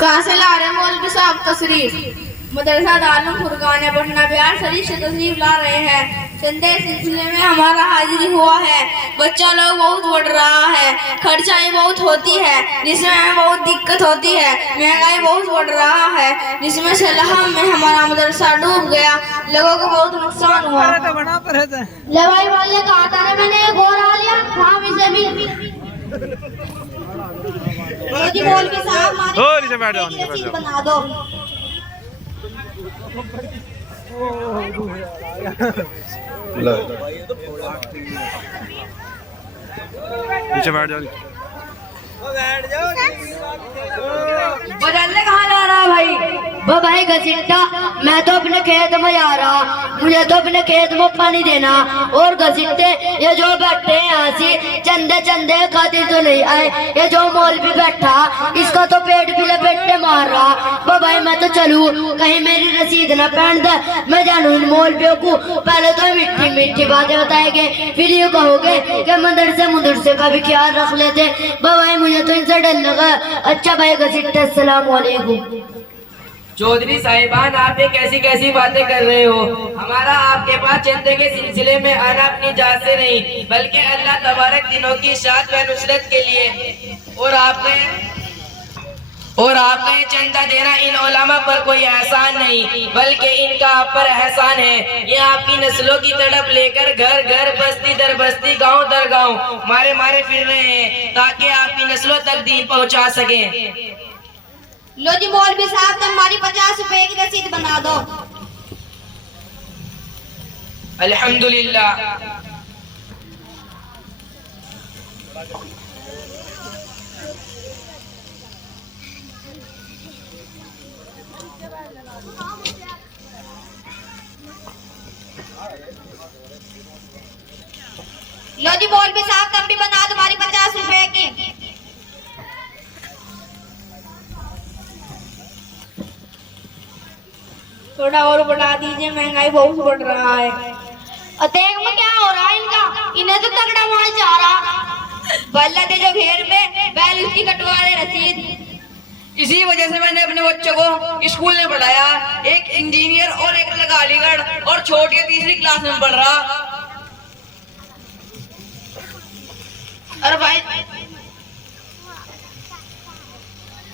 कहाँ से ला रहे मौलवी साहब तशरीफ? मदरसा दारुल फुरकान पटना बिहार शरीफ से तशरीफ ला रहे हैं। चंदे सिलसिले में हमारा हाजिरी हुआ है। बच्चा लोग बहुत बढ़ रहा है, खर्चाई बहुत होती है जिसमें हमें बहुत दिक्कत होती है, महंगाई बहुत बढ़ रहा है जिसमें से लहम में हमारा मदरसा डूब गया, लोगों को बहुत नुकसान हुआ। लवाई वाले कहा था ना, मैंने एक और आ लिया हम इसे भी मौलवी साहब बना दो। नीचे बैठ जाओ। बदलने कहाँ जा रहा भाई? वो भाई घसीटा, मैं तो अपने खेत में जा रहा, मुझे तो अपने खेत में पानी देना। और घसीटे ये जो बैठे हैं यहाँ से चंदे चंदे खातिर तो नहीं आए, ये जो मौलवी बैठा इसका तो पेट भी लपेटने मार रहा। वो भाई मैं तो चलूं, कहीं मेरी रसीद ना पहन दे, मैं जानू इन मौलवियों को। पहले तो मीठी मीठी बातें बताएंगे, फिर ये कहोगे कि मदरसे का भी ख्याल रख लेते। वो भाई मुझे तो इनसे डर लगा। अच्छा भाई घसीटे, अस्सलाम वालेकुम। चौधरी साहिबान, आप ये कैसी कैसी बातें कर रहे हो? हमारा आपके पास चंदे के सिलसिले में आना अपनी जात से नहीं, बल्कि अल्लाह तबारक दिनों की शाद व नुसरत के लिए। और आपने ये चंदा देना इन उलमा पर कोई एहसान नहीं, बल्कि इनका आप पर एहसान है। ये आपकी नस्लों की तड़प लेकर घर घर, बस्ती दर बस्ती, गांव दर गांव मारे मारे फिर रहे हैं, ताकि आपकी नस्लों तक दीन पहुंचा सके। लो जी मौलवी साहब, तुम हमारी 50 रुपए की रसीद बना दो। अल्हम्दुलिल्लाह। लो जी मौलवी साहब, तुम भी बना दो हमारी 50 रुपए की। थोड़ा और बढ़ा दीजिए, महंगाई बहुत बढ़ रहा है। देख में क्या हो रहा है इनका, इन्हें तो तगड़ा माल जा रहा। बल्ला दे जो घेर में बैल उसकी कटवा दे रसीद। इसी वजह से मैंने अपने बच्चों को स्कूल में पढ़ाया, एक इंजीनियर और एक लगा अलीगढ़, और छोटी 3री क्लास में पढ़ रहा।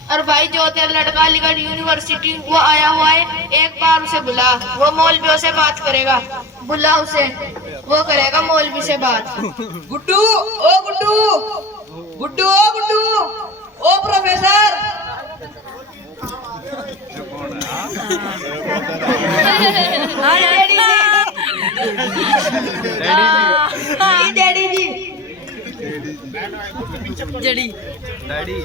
और भाई जो तेरा लड़का अलीगढ़ यूनिवर्सिटी वो आया हुआ है, एक बार उसे बुला, वो मौलवियों से बात करेगा। बुला उसे, वो करेगा मौलवी से बात। गुड्डू, ओ गुड्डू, गुड्डू, ओ गुड्डू, ओ प्रोफेसर। डैडी जी, जड़ी डैडी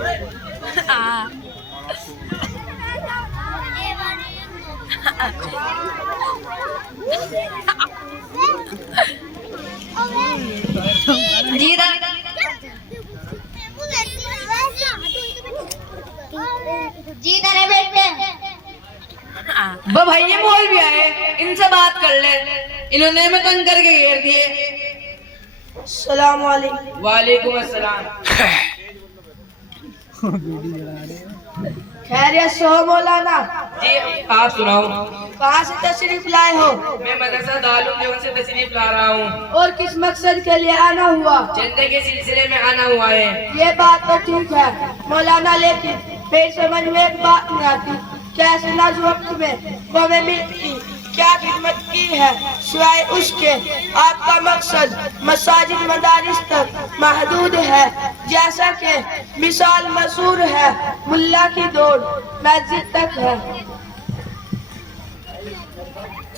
जी तेरे बेटे भाई ये मौलवी आए, इनसे बात कर ले। इन्होंने मैं तंग करके घेर दिए। अस्सलाम वालेकुम। वालेकुम अस्सलाम। खैरियत से हो मौलाना? जी आप सुनाओ। कहाँ से तशरीफ लाए हो? मैं मदरसा दारुल फुरकान से तशरीफ ला रहा हूँ। और किस मकसद के लिए आना हुआ? चंदे के सिलसिले में आना हुआ है। ये बात तो ठीक है मौलाना, लेकिन फिर समझ में एक बात नहीं आती, कैसे नाज वक्त में वो हमें मिलती, क्या खिदमत की है सिवाय उसके। आपका मकसद मसाजिद मदारिस तक महदूद है, जैसा कि मिसाल मशहूर है मुल्ला की दौड़ मस्जिद तक है।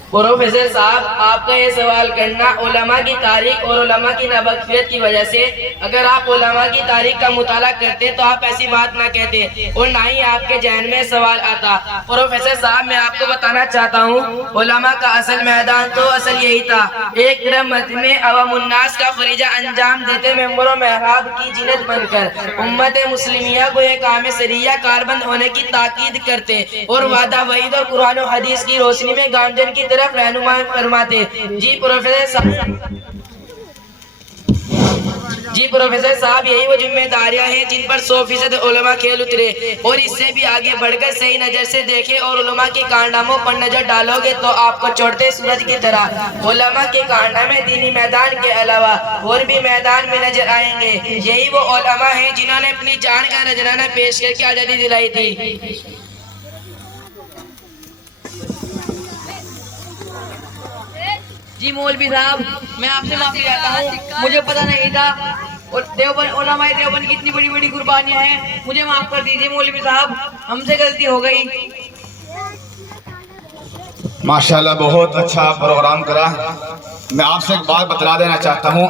प्रोफेसर साहब, आपका ये सवाल करना उलमा की तारीख और उलमा की नाबकफियत की वजह से। अगर आप उलमा की तारीख का मुताला करते तो आप ऐसी बात ना कहते और ना ही आपके जहन में सवाल आता। प्रोफेसर साहब, मैं आपको बताना चाहता हूँ, उलमा का असल मैदान तो असल यही था। एक तरफ मस्जिद में अवामुन्नास का फरीजा अंजाम देते मेंबरों महराब की जिन्नत बनकर उम्मत मुस्लिमिया को एक काम सरिया कारबंद होने की ताकीद करते और वादा वईद और कुरान और हदीस की रोशनी में गामजन की तरह तरफ रहनुमाई फरमाते। जी प्रोफेसर साहब, यही वो जिम्मेदारियां हैं जिन पर 100% उलमा खेल उतरे और इससे भी आगे बढ़कर सही नजर से देखें और उलमा के कारनामों पर नजर डालोगे तो आपको चढ़ते सूरज की तरह उलमा के कारनामे दीनी मैदान के अलावा और भी मैदान में नजर आएंगे। यही वो उलमा हैं जिन्होंने अपनी जान का नजराना पेश करके आजादी दिलाई थी। जी मौलवी साहब, मैं आपसे माफी चाहता हूँ, मुझे पता नहीं था और देवबंद उलमाए देवबंद की इतनी बड़ी बड़ी कुर्बानियां हैं, मुझे माफ कर दीजिए मौलवी साहब, हमसे गलती हो गई। माशाल्लाह बहुत अच्छा प्रोग्राम करा। मैं आपसे एक बात बता देना चाहता हूँ,